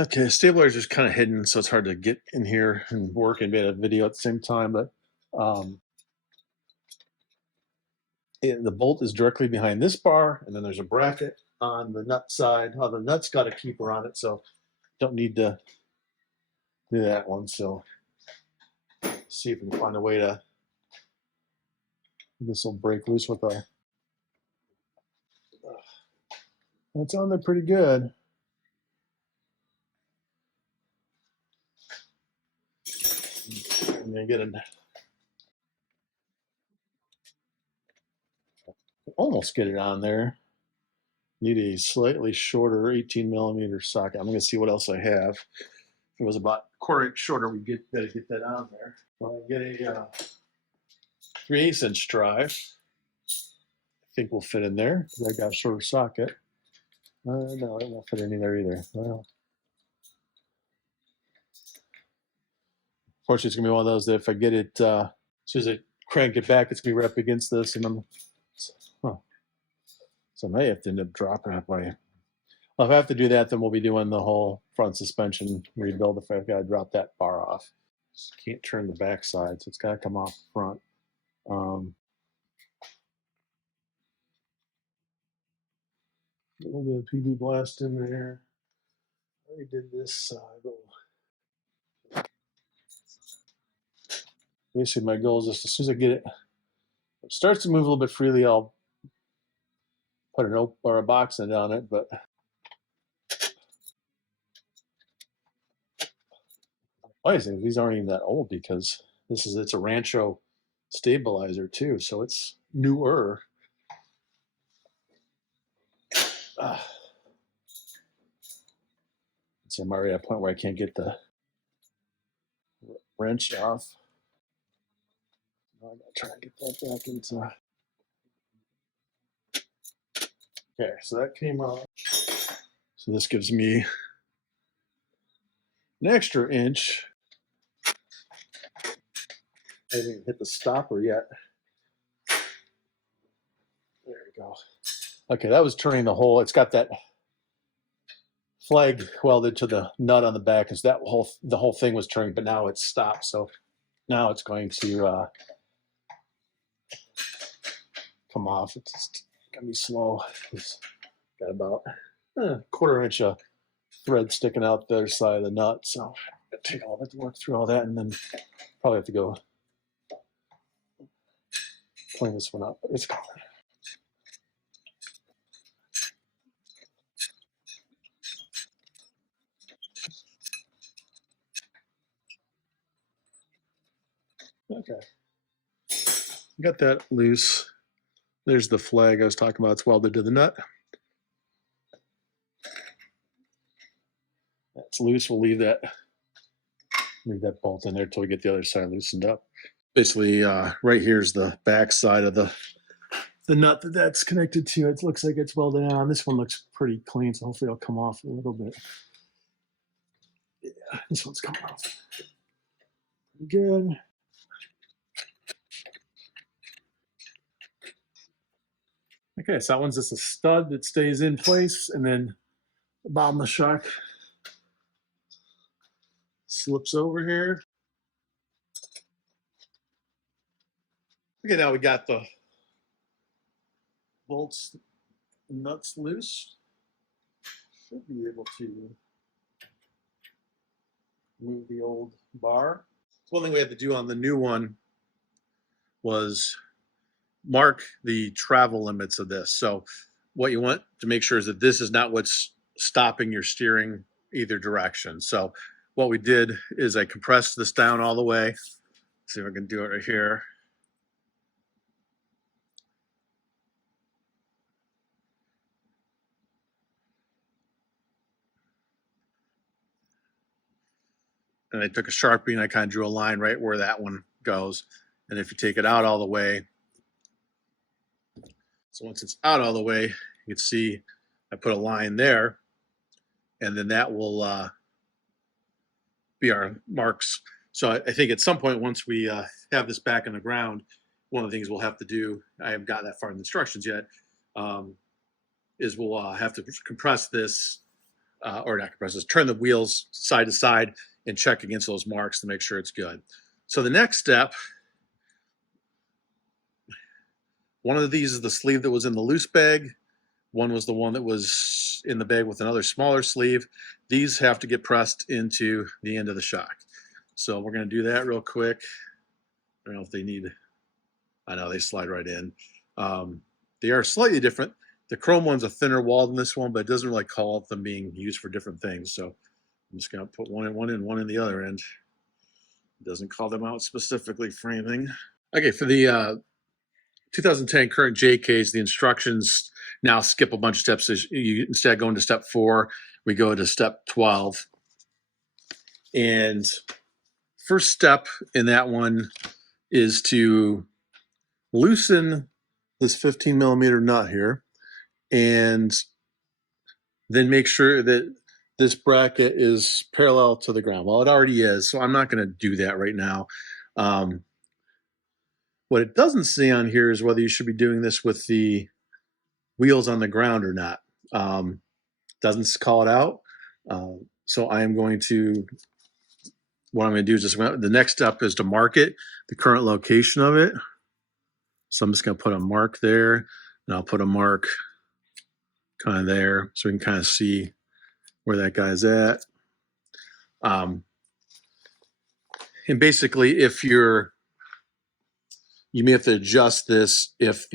Okay, stabilizer is kind of hidden, so it's hard to get in here and work and be a video at the same time. But um, the bolt is directly behind this bar, and then there's a bracket on the nut side. Oh, the nut's got a keeper on it, so don't need to do that one. So see if we can find a way to, this will break loose with a, it's on there pretty good. And then get it, almost get it on there. Need a slightly shorter 18 millimeter socket. I'm going to see what else I have. If it was about a quarter inch shorter, we gotta get that on there. I'll get a 3/8 inch drive. I think we'll fit in there because I got a shorter socket. No, it won't fit in there either. Well, fortunately, it's gonna be one of those that if I get it, as soon as I crank it back, it's gonna be right up against this, and so I may have to end up dropping it by. Well, if I have to do that, then we'll be doing the whole front suspension rebuild if I've got to drop that bar off. Just can't turn the back side, so it's got to come off front. A little bit of PB blast in there. I already did this side. Basically, my goal is just as soon as I get it, it starts to move a little bit freely, I'll put an oak or a box end on it. But I think these aren't even that old because it's a Rancho stabilizer too, so it's newer. So I'm already at a point where I can't get the wrench off. I gotta try and get that back into. Okay, so that came out. So this gives me an extra inch. I haven't hit the stopper yet. There we go. Okay, that was turning the hole. It's got that flag welded to the nut on the back, because the whole thing was turning, but now it's stopped. So now it's going to come off. It's just gonna be slow. It's got about a quarter inch of thread sticking out the other side of the nut, so I gotta take all that to work through all that, and then probably have to go clean this one up. It's gone. Okay, got that loose. There's the flag I was talking about. It's welded to the nut. That's loose. We'll leave that bolt in there till we get the other side loosened up. Basically, right here is the back side of the nut that's connected to it. It looks like it's welded on. This one looks pretty clean, so hopefully it'll come off a little bit. Yeah, this one's coming off good. Okay, so that one's just a stud that stays in place, and then the bottom of the shock slips over here. Okay, now we got the bolts and nuts loose. Should be able to move the old bar. One thing we had to do on the new one was mark the travel limits of this. So what you want to make sure is that this is not what's stopping your steering either direction. So what we did is I compressed this down all the way. Let's see if I can do it right here. And I took a Sharpie and I kind of drew a line right where that one goes. And if you take it out all the way, so once it's out all the way, you can see I put a line there, and then that will be our marks. So I think at some point, once we have this back in the ground, one of the things we'll have to do, I haven't gotten that far in the instructions yet, is we'll have to compress this or not compresses, turn the wheels side to side and check against those marks to make sure it's good. So the next step, one of these is the sleeve that was in the loose bag. One was the one that was in the bag with another smaller sleeve. These have to get pressed into the end of the shock. So we're going to do that real quick. I don't know if they need, I know they slide right in. They are slightly different. The chrome one's a thinner wall than this one, but it doesn't really call out them being used for different things. So I'm just going to put one in the other end. It doesn't call them out specifically for anything. Okay, for the 2010 current JKs, the instructions now skip a bunch of steps. Instead of going to step 4, we go to step 12. And first step in that one is to loosen this 15 millimeter nut here, and then make sure that this bracket is parallel to the ground. Well, it already is, so I'm not going to do that right now. What it doesn't say on here is whether you should be doing this with the wheels on the ground or not. Doesn't call it out. So I am going to, what I'm going to do is just, the next step is to mark it, the current location of it. So I'm just going to put a mark there, and I'll put a mark kind of there so we can kind of see where that guy's at. And basically, if you may have to adjust this if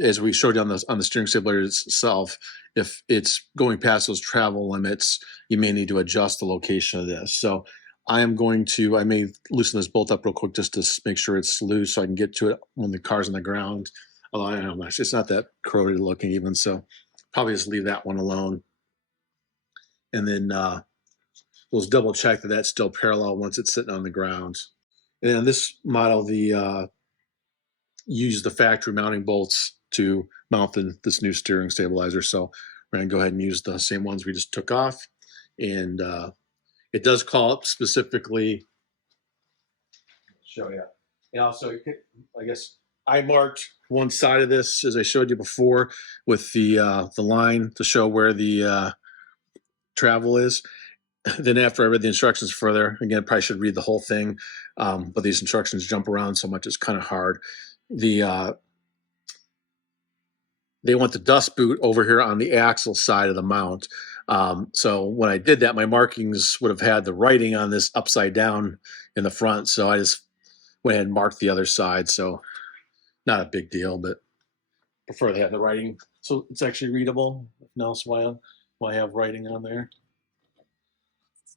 as we showed you on the steering stabilizer itself, if it's going past those travel limits, you may need to adjust the location of this. So I may loosen this bolt up real quick just to make sure it's loose so I can get to it when the car's on the ground. Although I don't know, it's not that corroded looking even, so probably just leave that one alone. And then we'll just double check that that's still parallel once it's sitting on the ground. And on this model, use the factory mounting bolts to mount this new steering stabilizer. So we're going to go ahead and use the same ones we just took off. And it does call up specifically. Show you. And also, I guess I marked one side of this, as I showed you before, with the line to show where the travel is. Then after I read the instructions further, again, I probably should read the whole thing, but these instructions jump around so much it's kind of hard. They want the dust boot over here on the axle side of the mount. So when I did that, my markings would have had the writing on this upside down in the front. So I just went ahead and marked the other side. So not a big deal, but prefer they have the writing so it's actually readable. If not else, why I have writing on there.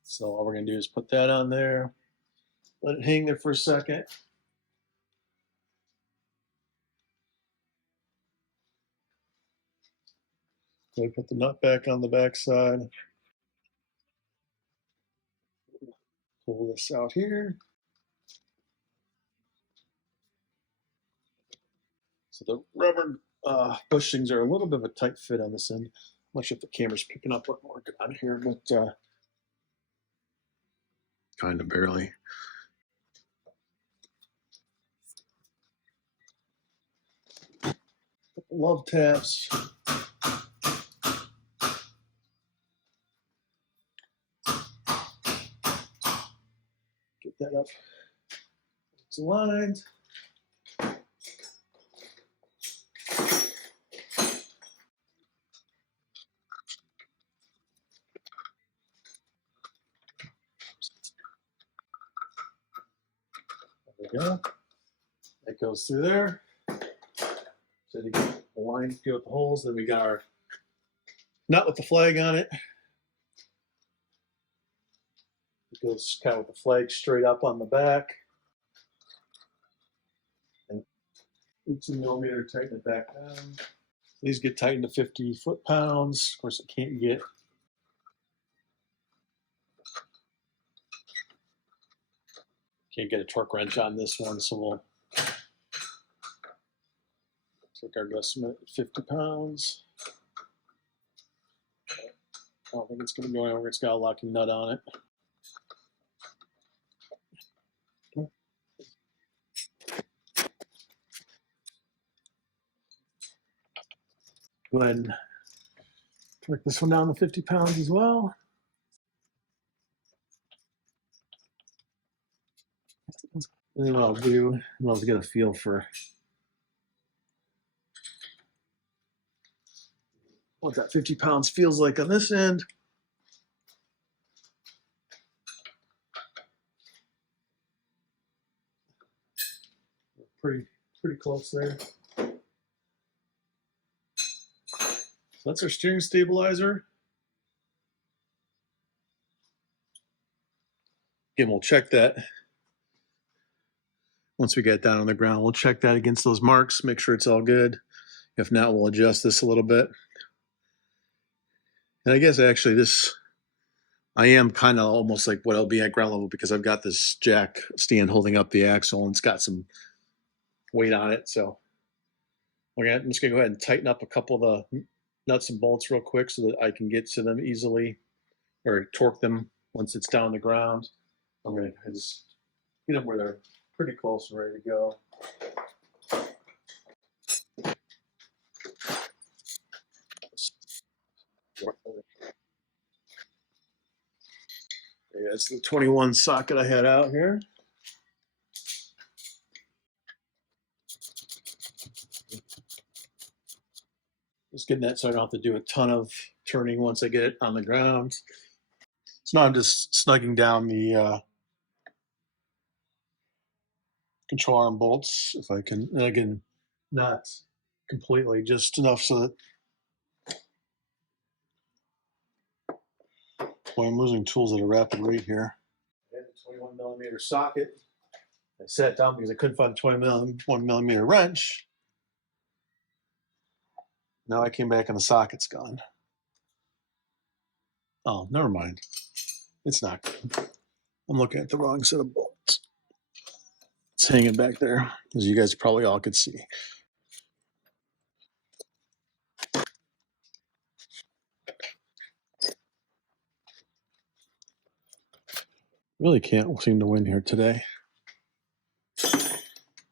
So all we're going to do is put that on there, let it hang there for a second. So I put the nut back on the back side. Pull this out here. So the rubber bushings are a little bit of a tight fit on this end. I'm not sure if the camera's picking up what we're on here, but kind of barely. Love taps. Get that up. It's aligned. There we go. That goes through there. So to get the line to go with the holes, then we got our nut with the flag on it. It goes kind of with the flag straight up on the back. And 18 millimeter, tighten it back down. These get tightened to 50 foot-pounds. Of course, it can't get a torque wrench on this one, so we'll take our guesstimate at 50 pounds. I don't think it's going to go anywhere. It's got a locking nut on it. When Torque this one down to 50 pounds as well. And then what I'll do, I'll get a feel for what that 50 pounds feels like on this end. Pretty close there. So that's our steering stabilizer. Again, we'll check that once we get down on the ground. We'll check that against those marks, make sure it's all good. If not, we'll adjust this a little bit. And I guess actually this, I am kind of almost like what I'll be at ground level because I've got this jack stand holding up the axle and it's got some weight on it. So I'm just gonna go ahead and tighten up a couple of the nuts and bolts real quick so that I can get to them easily or torque them once it's down on the ground. I'm gonna just get them where they're pretty close and ready to go. Yeah, it's the 21 socket I had out here. Just getting that so I don't have to do a ton of turning once I get it on the ground. So now I'm just snugging down the control arm bolts if I can. And again, not completely, just enough so that boy, I'm losing tools at a rapid rate here. I had the 21 millimeter socket. I sat down because I couldn't find the 21 millimeter wrench. Now I came back and the socket's gone. Oh, never mind. It's not good. I'm looking at the wrong set of bolts. It's hanging back there, as you guys probably all could see. Really can't seem to win here today.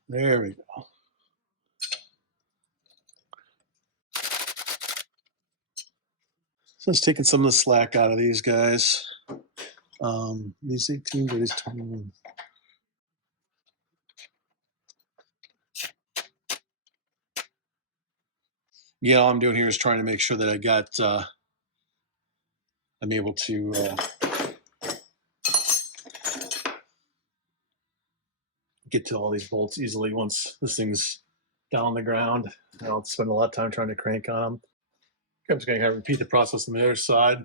There we go. So it's taking some of the slack out of these guys. These 18s or these 21s. Yeah, all I'm doing here is trying to make sure that I got, I'm able to get to all these bolts easily once this thing's down on the ground. I don't spend a lot of time trying to crank on them. I'm just going to repeat the process on the other side.